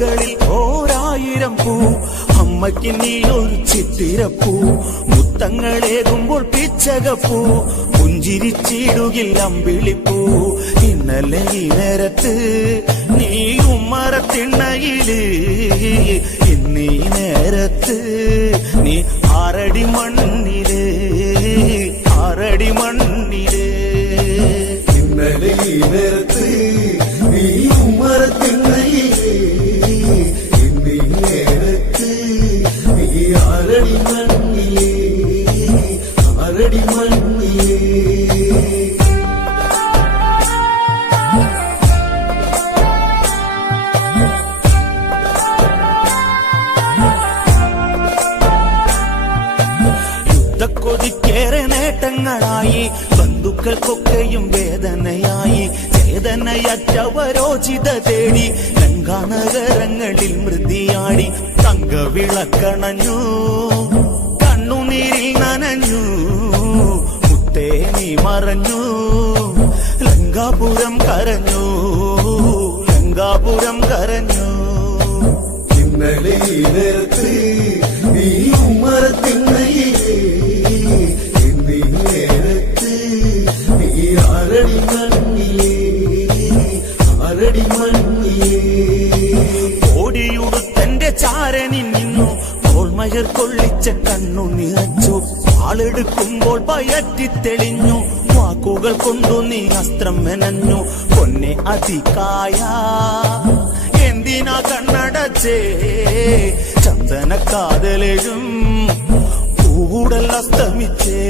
റോജകളിൽ 1000 പൂ അമ്മയ്ക്ക് നീ ഒരു ചിത്തിരപ്പൂ മുത്തങ്ങളേകുമ്പോൾ പിച്ചകപ്പൂ പുഞ്ചിരിച്ചിടുകിൽ അമ്പിളിപ്പൂ ഇന്നലെ ഈ നേരത്ത് നീ ഉമ്മറത്തിണ്ണയില് ഇന്നീ നേരത്ത് നീ ആറടി മണ്ണില് ഇന്നലെ ഈ നേരത്ത് നീ ഉമ്മറത്തിണ്ണയില് ഇന്നീ നേരത്ത് നീ ആറടി മണ്ണില് യുദ്ധക്കൊതിക്കേറെ നേട്ടങ്ങളായി ബന്ധുക്കൾക്കൊക്കെയും വേദനയായി ചേതനയറ്റവരോചിത തേടി ലങ്കാനഗരങ്ങളിൽ മൃതിയാടി തങ്കവിളക്കണഞ്ഞു കണ്ണുനീരിൽ നനഞ്ഞു മുത്തേ നീ മറഞ്ഞു ലങ്കാപുരം കരഞ്ഞു ഇന്നലെ ഈ നേരത്ത് നീ ഉമ്മറത്തിണ്ണയില് ഇന്നീ നേരത്ത് നീ ആറടി മണ്ണില് ഓടിയുടുത്തന്റെ ചാരനിൽ നിന്നു തോൾമയർ കൊള്ളിച്ച കണ്ണു നിറച്ചു ആളെടുക്കുമ്പോൾ പയറ്റി തെളിഞ്ഞു വാക്കുകൾ കൊണ്ടു നീ അസ്ത്രം മെനഞ്ഞു പൊന്നെ അതികായ എന്തിനാ കണ്ണടച്ചേ ചന്ദന കാതലെഴും പൂവുടൽ അസ്തമിച്ചേ